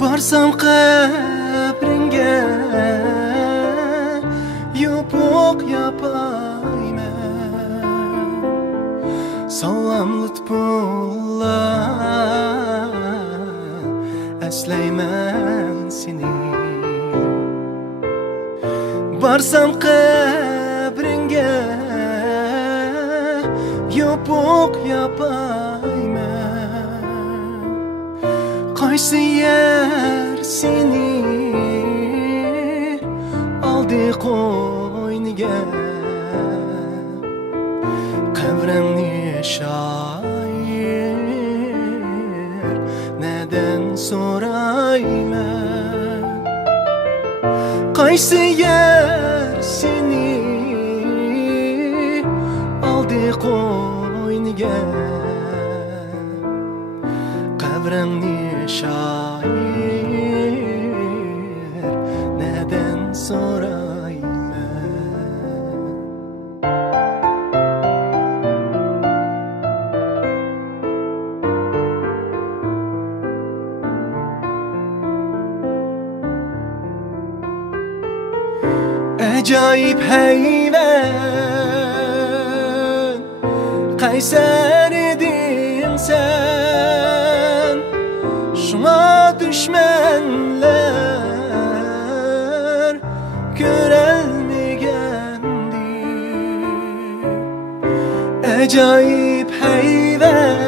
Barsam kabringe yo'q yapayman. Salom lutfullah eslayman seni. Barsam kabringe yo'q yapayman. Qaysi yer seni aldı qo'yniga, qabrangni shoir neden so'rayman. Qaysi yer seni aldı qo'yniga, qabrangni shoir neden so'rayman. Ajoyib hayvon, qaysar eding sen. Şuna düşmanlar görelmegendi. Ajoyib hayvon,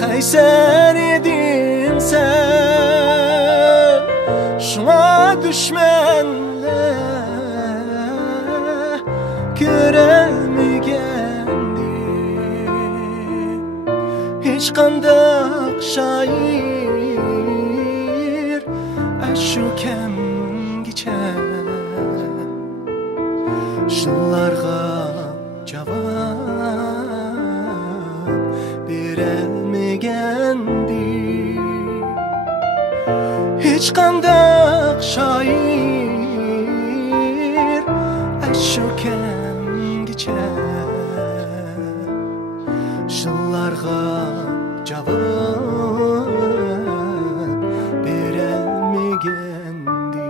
qaysar eding sen. Şuna düşmanlar görelmegendi. Hiç qandaq şair aşu kemgicha shillarga javob berolmagandi. Hiç qandaq şair aşu kemgicha shillarga javob berolmagandi.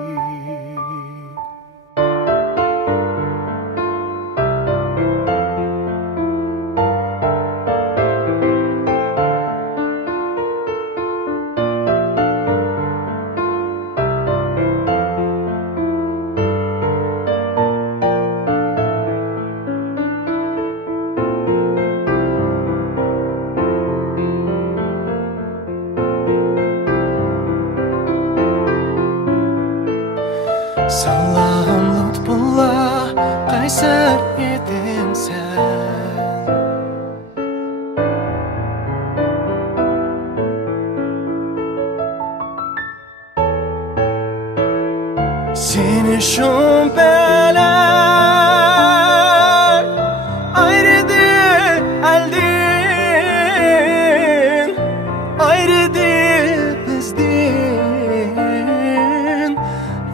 Salom lutfullah qaysar eding sen. Seni şüpheler ayrıdı elden, ayrıdı bizden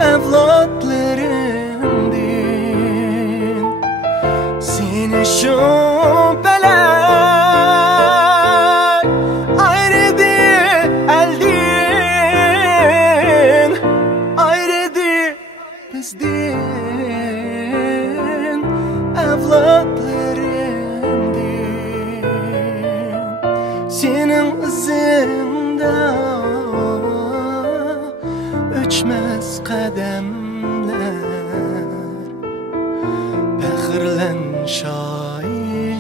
evlatlarından. Seni şüpheler ayrıdı elden, ayrıdı bizden evlatlarından. Senin izinde öçmez kademler, faxrlan şair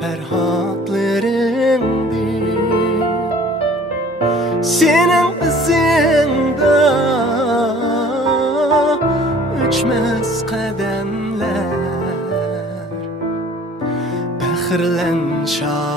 ferhatlarından. Senin izinde öçmez kademler, faxrlan şair